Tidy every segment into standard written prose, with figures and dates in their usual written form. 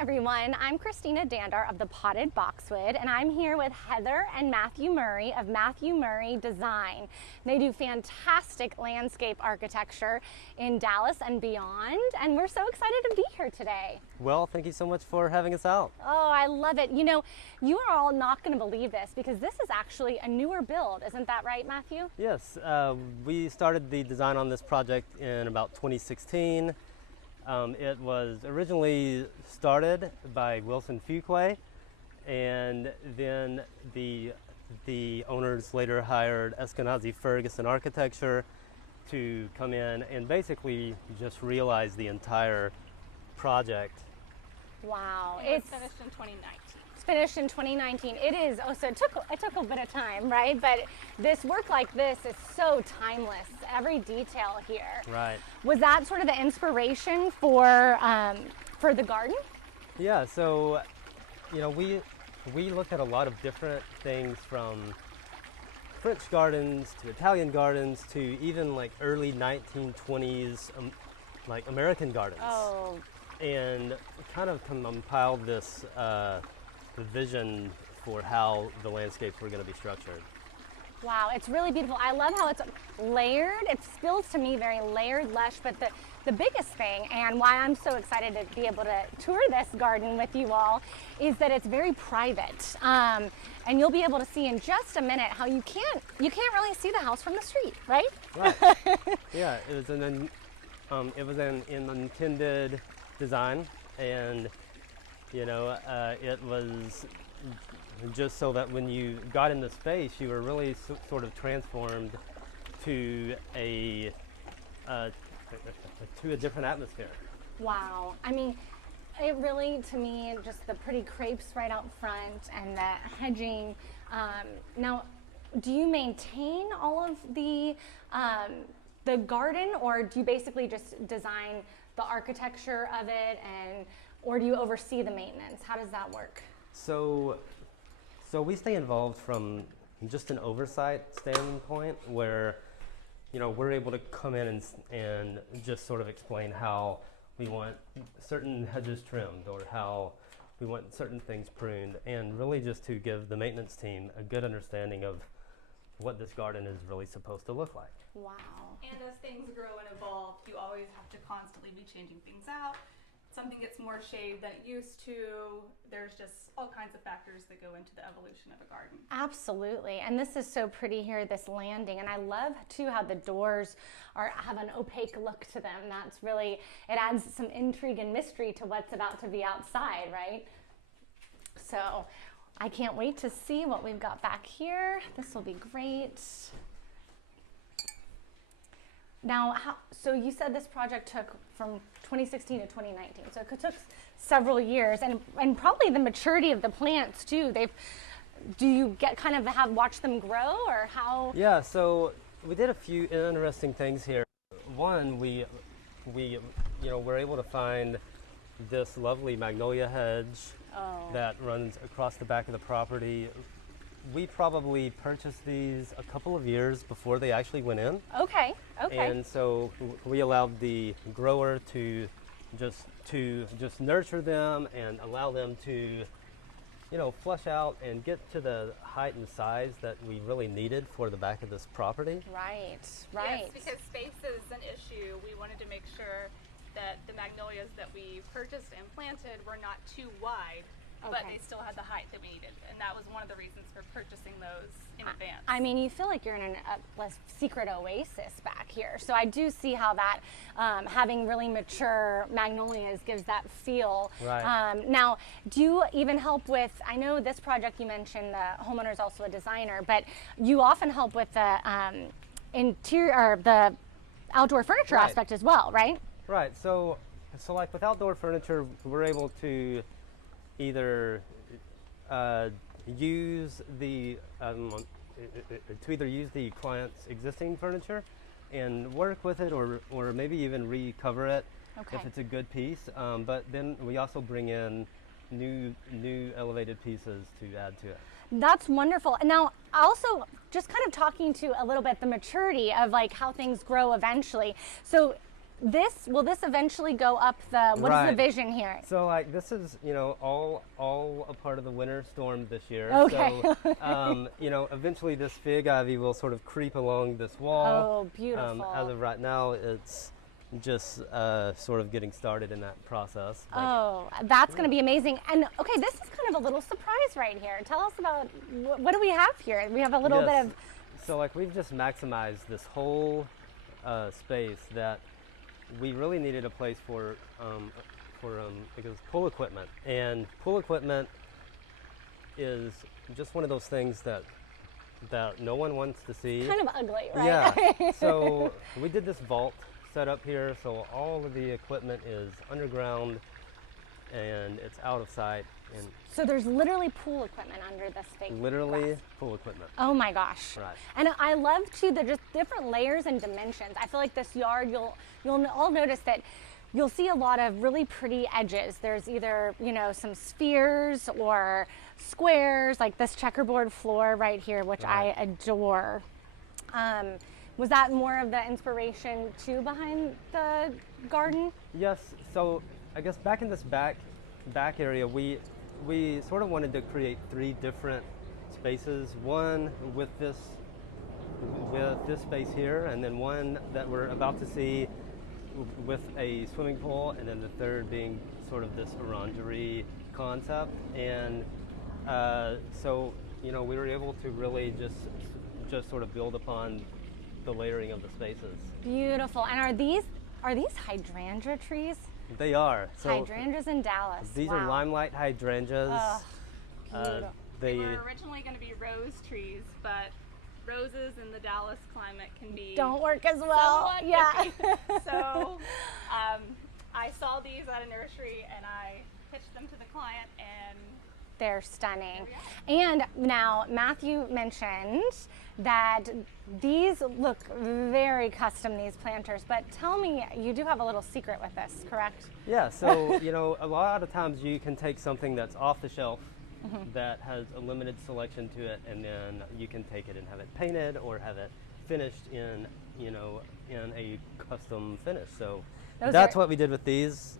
everyone, I'm Christina Dandar of the Potted Boxwood, and I'm here with Heather and Matthew Murray of Matthew Murrey Design. They do fantastic landscape architecture in Dallas and beyond, and we're so excited to be here today. Well, thank you so much for having us out. Oh, I love it. You know, you are all not going to believe this because this is actually a newer build. Isn't that right, Matthew? Yes, we started the design on this project in about 2016. It was originally started by Wilson Fuqua, and then the owners later hired Eskenazi Ferguson Architecture to come in and basically just realize the entire project. Wow. It's finished in 2019. It's finished in 2019. It is, oh, so it took a bit of time, right? But this work like this is so timeless. Every detail here. Right. Was that sort of the inspiration for the garden? Yeah, so, you know, we looked at a lot of different things, from French gardens to Italian gardens to even like early 1920s like American gardens. Oh. And kind of compiled this vision for how the landscapes were going to be structured. Wow, it's really beautiful. I love how it's layered. It feels to me very layered, lush, but the biggest thing, and why I'm so excited to be able to tour this garden with you all, is that it's very private. And you'll be able to see in just a minute how you can't really see the house from the street, right? Right. Yeah, it was an intended design, and you know, it was just so that when you got in the space, you were really sort of transformed to a different atmosphere. Wow. I mean, it really, to me, just the pretty crepes right out front and the hedging. Now, do you maintain all of the garden, or do you basically just design the architecture of it, or do you oversee the maintenance? How does that work? So we stay involved from just an oversight standpoint, where, you know, we're able to come in and just sort of explain how we want certain hedges trimmed, or how we want certain things pruned, and really just to give the maintenance team a good understanding of what this garden is really supposed to look like. Wow. And as things grow and evolve, you always have to constantly be changing things out. Something gets more shade than it used to. There's just all kinds of factors that go into the evolution of a garden. Absolutely. And this is so pretty here, this landing. And I love too how the doors have an opaque look to them. That's really, it adds some intrigue and mystery to what's about to be outside, right? So I can't wait to see what we've got back here. This will be great. Now, so you said this project took from 2016 to 2019, so it took several years, and probably the maturity of the plants too. Do you get kind of watch them grow, or how? Yeah, so we did a few interesting things here. One, we were able to find this lovely magnolia hedge that runs across the back of the property. We probably purchased these a couple of years before they actually went in. Okay. And so we allowed the grower to just nurture them and allow them to, you know, flush out and get to the height and size that we really needed for the back of this property. Right. Yes, because space is an issue. We wanted to make sure that the magnolias that we purchased and planted were not too wide, but they still had the height that we needed. And that was one of the reasons for purchasing those in advance. I mean, you feel like you're in a secret oasis back here. So I do see how that, having really mature magnolias gives that feel. Right. Now, do you even help with, I know this project you mentioned, the homeowner's also a designer, but you often help with the interior, or the outdoor furniture aspect as well, right? Right. So like with outdoor furniture, we're able to either use the client's existing furniture and work with it, or maybe even recover it if it's a good piece. But then we also bring in new elevated pieces to add to it. That's wonderful. And now also just kind of talking to a little bit the maturity of like how things grow eventually. So will this eventually go up the, what is Right. the vision here? So like this is, you know, all a part of the winter storm this year. Okay. So, you know, eventually this fig ivy will sort of creep along this wall. Oh, beautiful. As of right now, it's just sort of getting started in that process. But Oh, that's going to be amazing. And okay, this is kind of a little surprise right here. Tell us about, what do we have here? We have a little yes. bit of, So like we've just maximized this whole space that we really needed a place for because pool equipment, and pool equipment is just one of those things that no one wants to see. kind of ugly, right? Yeah. So we did this vault set up here, so all of the equipment is underground and it's out of sight, and So there's literally pool equipment under this fake literally glass. pool equipment. Oh my gosh. Right. And I love too the just different layers and dimensions. I feel like this yard, you'll all notice that you'll see a lot of really pretty edges. There's either, you know, some spheres or squares, like this checkerboard floor right here, which Right. I adore. Was that more of the inspiration too behind the garden? Yes, so I guess back in this back area, we sort of wanted to create 3 different spaces. One with this space here, and then one that we're about to see with a swimming pool, and then the third being sort of this orangery concept. And so, you know, we were able to really just sort of build upon the layering of the spaces. Beautiful. And are these hydrangea trees? They are. So Hydrangeas in Dallas. these Wow. are limelight hydrangeas. Ugh, beautiful. They They were originally going to be rose trees, but roses in the Dallas climate can be Don't work as well. somewhat Yeah. iffy. So I saw these at a nursery and I pitched them to the client, and They're stunning. And now Matthew mentioned that these look very custom, these planters, but tell me, you do have a little secret with this, correct? Yeah, so you know, a lot of times you can take something that's off the shelf that has a limited selection to it, and then you can take it and have it painted or have it finished in, you know, in a custom finish. So Those that's are- what we did with these.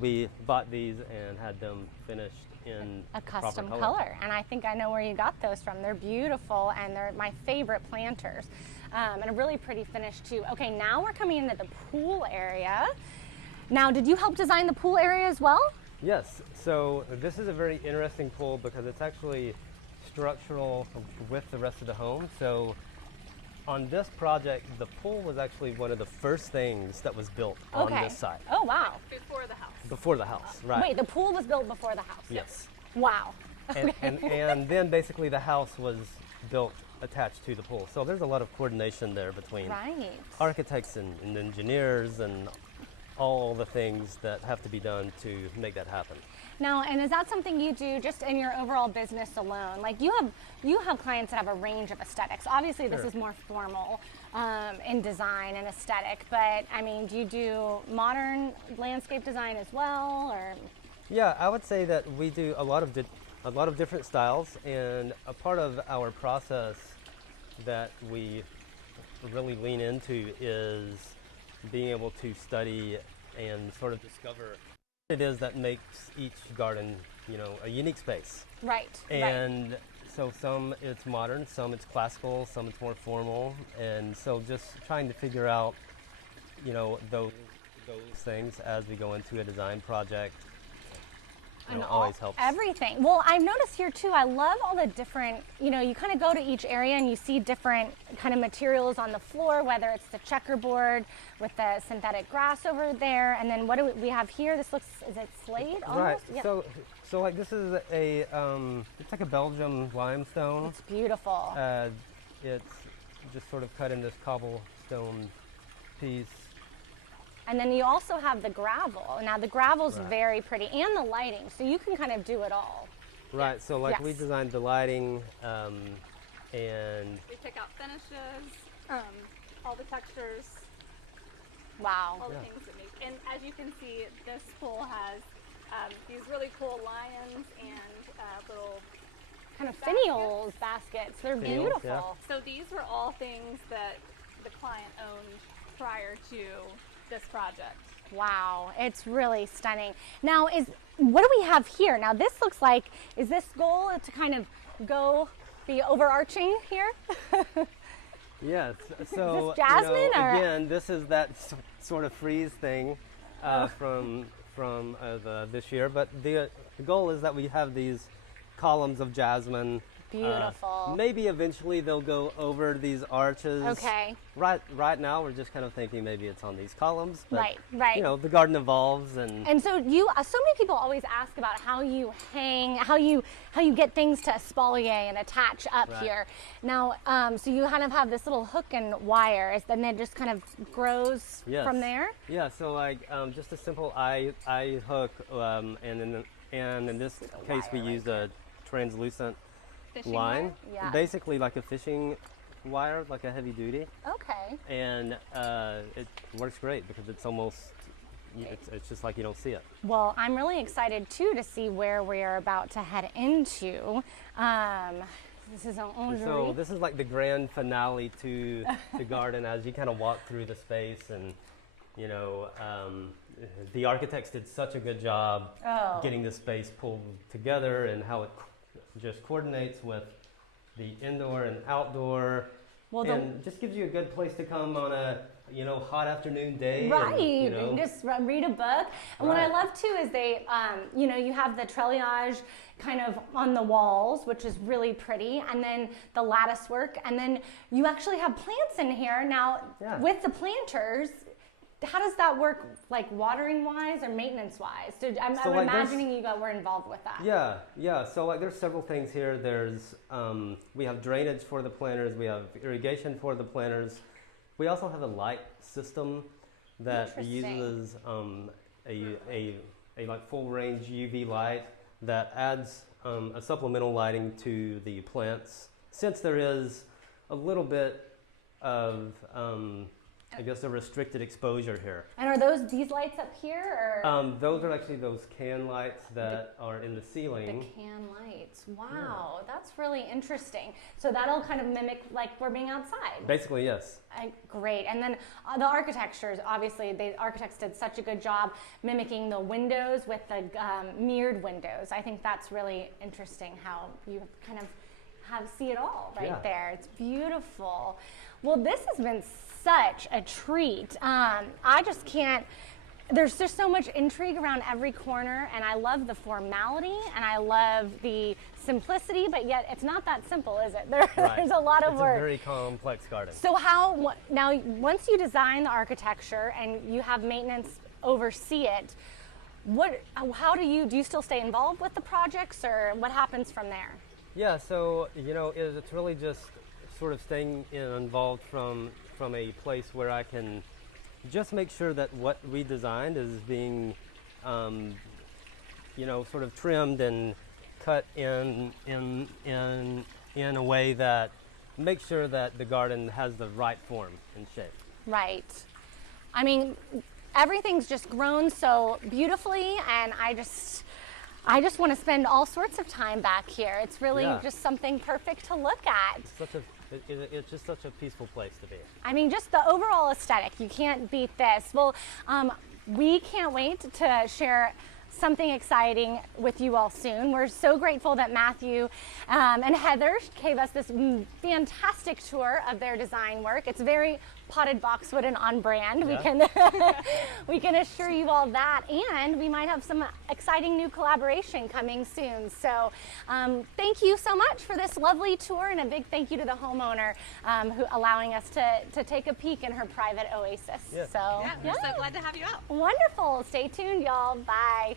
We bought these and had them finished in A proper custom color. And I think I know where you got those from. They're beautiful and they're my favorite planters. And a really pretty finish too. Okay, now we're coming into the pool area. Now, did you help design the pool area as well? Yes, so this is a very interesting pool because it's actually structural with the rest of the home. So on this project, the pool was actually one of the first things that was built on Okay. this site. Oh, wow. before the house. Before the house, right? Wait, the pool was built before the house? Yes. Wow. And then basically the house was built attached to the pool. So there's a lot of coordination there between Right. architects and engineers and all the things that have to be done to make that happen. Now, and is that something you do just in your overall business alone? Like you have clients that have a range of aesthetics. Obviously, this Sure. is more formal in design and aesthetic, but I mean, do you do modern landscape design as well, or? Yeah, I would say that we do a lot of different styles, and a part of our process that we really lean into is being able to study and sort of discover what it is that makes each garden, you know, a unique space. Right. And so some it's modern, some it's classical, some it's more formal, and so just trying to figure out, you know, those things as we go into a design project. You know, always helps. Everything. Well, I've noticed here too, I love all the different, you know, you kind of go to each area and you see different kind of materials on the floor, whether it's the checkerboard with the synthetic grass over there. And then what do we have here? This looks, is it slate almost? Right. So like this is a it's like a Belgium limestone. It's beautiful. It's just sort of cut in this cobblestone piece. And then you also have the gravel. Now the gravel's Right. very pretty, and the lighting, so you can kind of do it all. Right. So like we Yes. designed the lighting, and We pick out finishes, all the textures, Wow. all the Yeah. things that make. And as you can see, this pool has these really cool lions and little. Kind of finials baskets. They're Finials, beautiful. yeah. So these were all things that the client owned prior to this project. Wow, it's really stunning. Now, what do we have here? Now, this looks like, is this goal to kind of be overarching here? Yes. So Is this Jasmine, or? again, this is that sort of freeze thing from this year. But the goal is that we have these columns of jasmine. Beautiful. Maybe eventually they'll go over these arches. Okay. Right now we're just kind of thinking maybe it's on these columns. But, Right. You know, the garden evolves and so so many people always ask about how you hang, how you get things to espalier and attach up Right. here. Now, so you kind of have this little hook and wire, and then it just kind of grows Yes. from there. Yeah. So like just a simple eye hook, and in this case we use a translucent Fishing line, wire? Yeah. basically like a fishing wire, like a heavy duty, Okay. and it works great because it's almost it's just like you don't see it. Well, I'm really excited too to see where we are about to head into. This is an So orangery. this is like the grand finale to the garden as you kind of walk through the space, and you know the architects did such a good job getting the space pulled together and how it just coordinates with the indoor and outdoor, and just gives you a good place to come on a hot afternoon day. Right, And, you just read a book. And what I Right. love too is they, you have the trellisage kind of on the walls, which is really pretty, and then the lattice work, and then you actually have plants in here. Now, Yeah. with the planters, how does that work, like watering wise or maintenance wise? I'm So, like, there's- imagining you were involved with that. Yeah. So like, there's several things here. There's we have drainage for the planters. We have irrigation for the planters. We also have a light system that Interesting. uses a like full range UV light that adds a supplemental lighting to the plants. Since there is a little bit of I guess a restricted exposure here. And are these lights up here, or Those are actually those can lights that are in the ceiling. the can lights? Wow, that's really interesting. So that'll kind of mimic like we're being outside. Basically, yes. Great. And then the architectures, obviously, the architects did such a good job mimicking the windows with the mirrored windows. I think that's really interesting how you kind of see it all right there. It's beautiful. Well, this has been such a treat. I just can't. There's just so much intrigue around every corner, and I love the formality, and I love the simplicity, but yet it's not that simple, is it? There's a lot of It's work. a very complex garden. So now, once you design the architecture and you have maintenance oversee it, how do you still stay involved with the projects, or what happens from there? Yeah, so it's really just sort of staying involved from a place where I can just make sure that what we designed is being, sort of trimmed and cut in a way that makes sure that the garden has the right form and shape. Right. I mean, everything's just grown so beautifully, and I just want to spend all sorts of time back here. It's really just something perfect to look at. It's just such a peaceful place to be. I mean, just the overall aesthetic, you can't beat this. Well, we can't wait to share something exciting with you all soon. We're so grateful that Matthew and Heather gave us this fantastic tour of their design work. It's very potted boxwood and on brand. Yeah. We can assure you all that, and we might have some exciting new collaboration coming soon. So thank you so much for this lovely tour, and a big thank you to the homeowner who allowing us to take a peek in her private oasis. Yeah. So We're so glad to have you out. wonderful. Stay tuned, y'all. Bye.